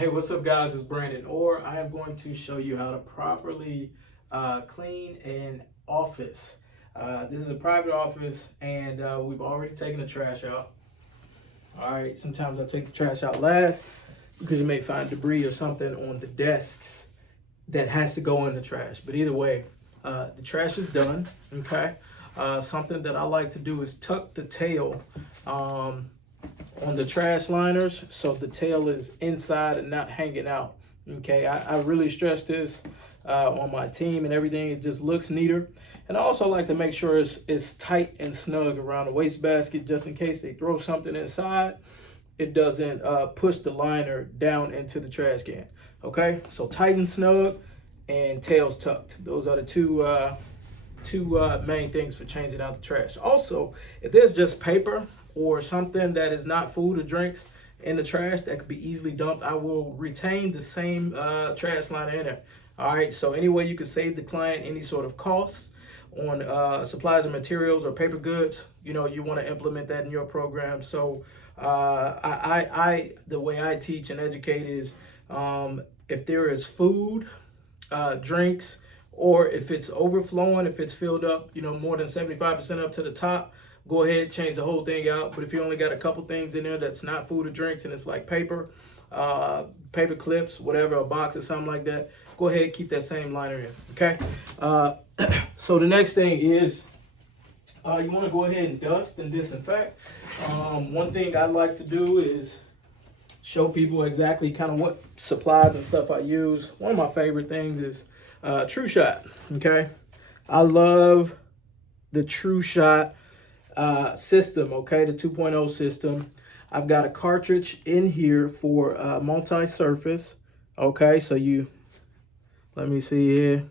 Hey, what's up, guys? It's Brandon, or I am going to show you how to properly clean an office. This is a private office, and we've already taken the trash out. All right, sometimes I take the trash out last because you may find debris or something on the desks that has to go in the trash. But either way, the trash is done, okay? Something that I like to do is tuck the tail on the trash liners so the tail is inside and not hanging out. Okay, I really stress this on my team and everything. It just looks neater. And I also like to make sure it's tight and snug around the wastebasket just in case they throw something inside. It doesn't push the liner down into the trash can. Okay, so tight and snug and tails tucked. Those are the two main things for changing out the trash. Also, if there's just paper or something that is not food or drinks in the trash that could be easily dumped, I will retain the same trash liner in there. All right, so any way you can save the client any sort of costs on supplies and materials or paper goods, you know, you want to implement that in your program. So the way I teach and educate is if there is food, drinks, or if it's overflowing, if it's filled up, you know, more than 75% up to the top, go ahead, change the whole thing out. But if you only got a couple things in there that's not food or drinks and it's like paper, paper clips, whatever, a box or something like that, go ahead, keep that same liner in, okay? So the next thing is you want to go ahead and dust and disinfect. One thing I like to do is show people exactly kind of what supplies and stuff I use. One of my favorite things is True Shot, okay? I love the True Shot system, okay, the 2.0 system. I've got a cartridge in here for multi-surface, okay, so let me see here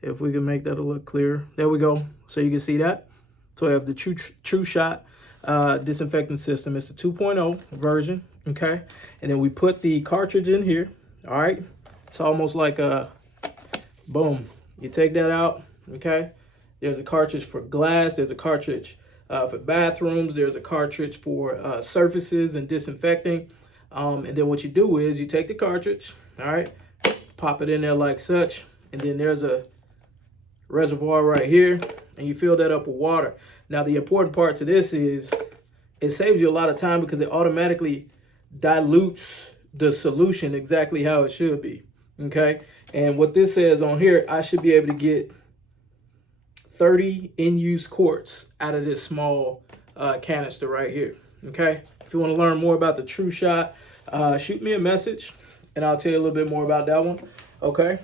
if we can make that a little clearer. There we go, so you can see that. So I have the True Shot disinfecting system. It's the 2.0 version, okay, and then we put the cartridge in here. All right, it's almost like a boom, you take that out, okay. There's a cartridge for glass, there's a cartridge for bathrooms, there's a cartridge for surfaces and disinfecting. And then what you do is you take the cartridge, all right, pop it in there like such, and then there's a reservoir right here, and you fill that up with water. Now the important part to this is it saves you a lot of time because it automatically dilutes the solution exactly how it should be, okay. And what this says on here, I should be able to get 30 in-use quarts out of this small canister right here, okay? If you want to learn more about the True Shot, shoot me a message, and I'll tell you a little bit more about that one, okay?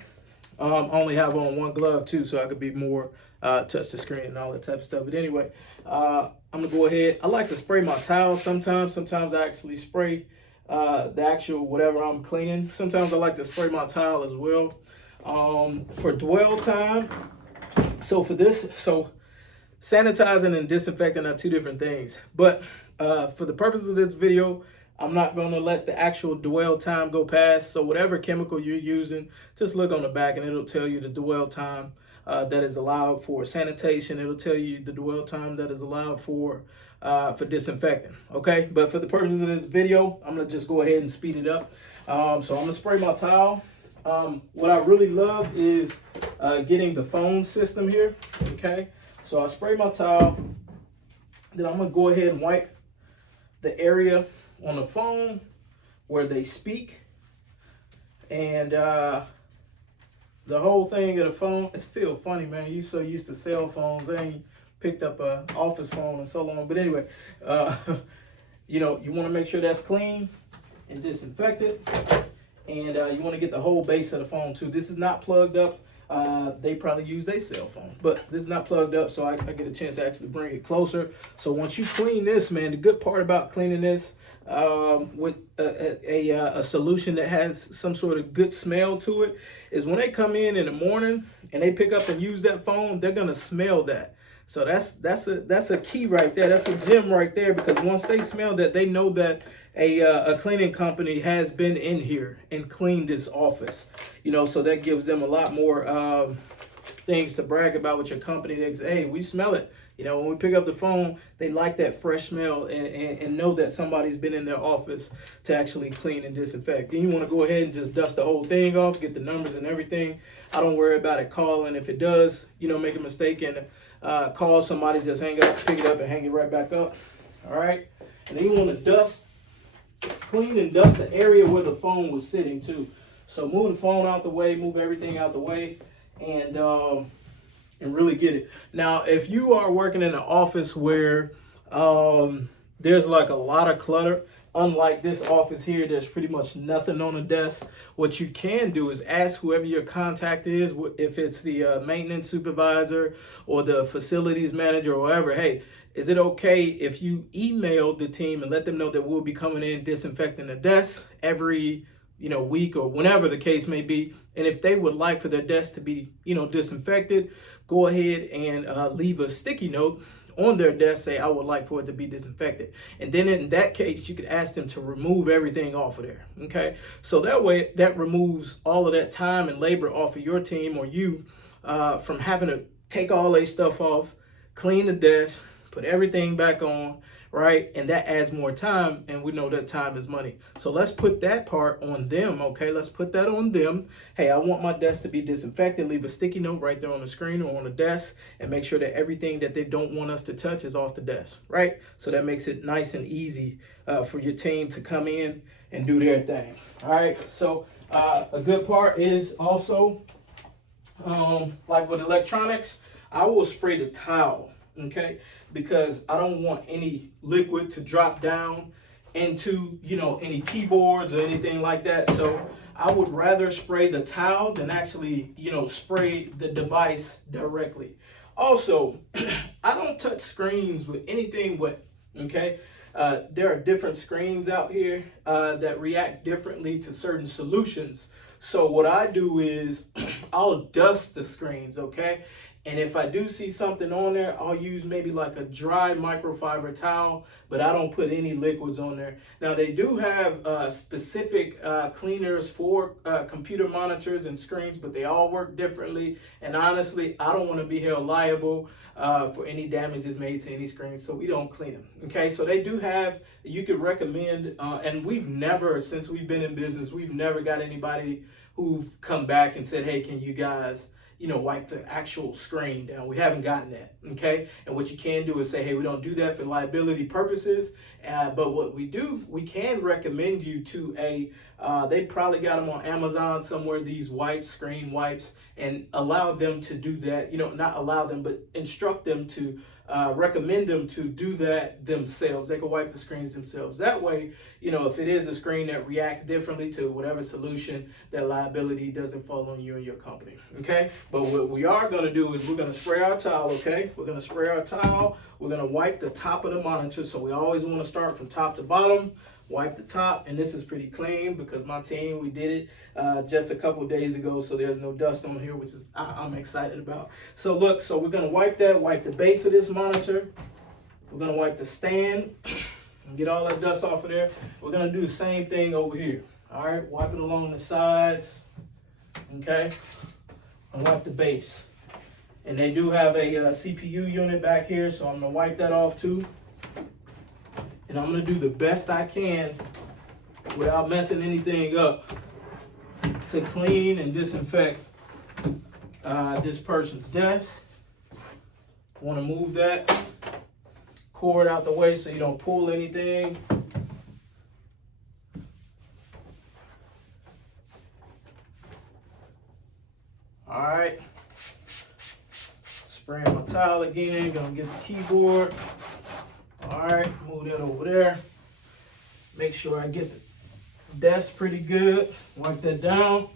I only have on one glove, too, so I could be more touch the screen and all that type of stuff. But anyway, I'm going to go ahead. I like to spray my towel sometimes. Sometimes I actually spray the actual whatever I'm cleaning. Sometimes I like to spray my towel as well. For dwell time, so for this, sanitizing and disinfecting are two different things. But for the purpose of this video, I'm not going to let the actual dwell time go past. So whatever chemical you're using, just look on the back and it'll tell you the dwell time that is allowed for sanitation. It'll tell you the dwell time that is allowed for disinfecting. Okay, but for the purposes of this video, I'm going to just go ahead and speed it up. So I'm going to spray my towel. What I really love is getting the phone system here, okay? So I spray my towel, then I'm gonna go ahead and wipe the area on the phone where they speak, and the whole thing of the phone, it feels funny, man. You so used to cell phones, I ain't picked up a office phone in so long, but anyway, you know, you wanna make sure that's clean and disinfected. And you want to get the whole base of the phone too. This is not plugged up. They probably use their cell phone, but this is not plugged up, so I get a chance to actually bring it closer. So once you clean this, man, the good part about cleaning this with a solution that has some sort of good smell to it is when they come in the morning and they pick up and use that phone, they're gonna smell that. So that's a key right there. That's a gem right there, because once they smell that, they know that a cleaning company has been in here and cleaned this office. You know, so that gives them a lot more things to brag about with your company. They say, hey, we smell it. You know, when we pick up the phone, they like that fresh smell and know that somebody's been in their office to actually clean and disinfect. Then you want to go ahead and just dust the whole thing off, get the numbers and everything. I don't worry about it calling. If it does, you know, make a mistake and call somebody, just hang up, pick it up and hang it right back up. All right. And then you want to clean and dust the area where the phone was sitting too. So move the phone out the way, move everything out the way, and really get it. Now, if you are working in an office where there's like a lot of clutter, unlike this office here, there's pretty much nothing on the desk. What you can do is ask whoever your contact is, if it's the maintenance supervisor or the facilities manager or whatever, hey, is it okay if you email the team and let them know that we'll be coming in disinfecting the desk every week or whenever the case may be. And if they would like for their desk to be, disinfected, go ahead and leave a sticky note on their desk, say, I would like for it to be disinfected. And then in that case, you could ask them to remove everything off of there. Okay. So that way that removes all of that time and labor off of your team or you from having to take all their stuff off, clean the desk, put everything back on, right? And that adds more time, and we know that time is money. So let's put that part on them, okay? Let's put that on them. Hey, I want my desk to be disinfected. Leave a sticky note right there on the screen or on the desk and make sure that everything that they don't want us to touch is off the desk, right? So that makes it nice and easy for your team to come in and do their thing, all right? So a good part is also, like with electronics, I will spray the towel. Okay, because I don't want any liquid to drop down into, any keyboards or anything like that. So I would rather spray the towel than actually, spray the device directly. Also, I don't touch screens with anything wet. Okay, there are different screens out here that react differently to certain solutions. So what I do is I'll dust the screens, okay? And if I do see something on there, I'll use maybe like a dry microfiber towel, but I don't put any liquids on there. Now, they do have specific cleaners for computer monitors and screens, but they all work differently. And honestly, I don't want to be held liable for any damages made to any screens, so we don't clean them. Okay, so they do have, you could recommend, and we've never, since we've been in business, we've never got anybody who come back and said, hey, can you guys wipe the actual screen down. We haven't gotten that, okay? And what you can do is say, hey, we don't do that for liability purposes, but what we do, we can recommend you to they probably got them on Amazon somewhere, these wipes, screen wipes, and allow them to do that, not allow them, but instruct them to recommend them to do that themselves. They can wipe the screens themselves. That way, if it is a screen that reacts differently to whatever solution, that liability doesn't fall on you and your company, okay? But what we are going to do is we're going to spray our towel, okay? We're going to spray our towel. We're going to wipe the top of the monitor. So we always want to start from top to bottom. Wipe the top, and this is pretty clean because my team, we did it just a couple days ago, so there's no dust on here, which is I'm excited about. So look, so we're gonna wipe the base of this monitor. We're gonna wipe the stand and get all that dust off of there. We're gonna do the same thing over here. All right, wipe it along the sides, okay, and wipe the base. And they do have a CPU unit back here, so I'm gonna wipe that off too. And I'm going to do the best I can without messing anything up to clean and disinfect this person's desk. Want to move that cord out the way so you don't pull anything. All right. Spraying my towel again. Gonna get the keyboard. All right, move that over there. Make sure I get the desk pretty good. Wipe that down.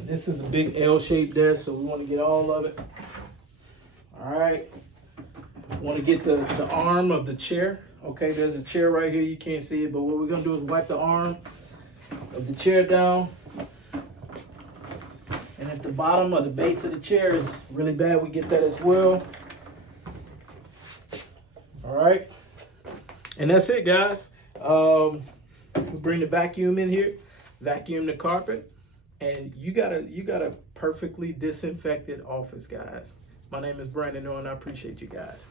This is a big L-shaped desk, so we want to get all of it. All right. Want to get the arm of the chair. Okay, there's a chair right here. You can't see it, but what we're going to do is wipe the arm of the chair down. And if the bottom or the base of the chair is really bad, we get that as well. All right. And that's it, guys. We bring the vacuum in here. vacuum the carpet, and you got a perfectly disinfected office, guys. My name is Brandon Owen. I appreciate you guys.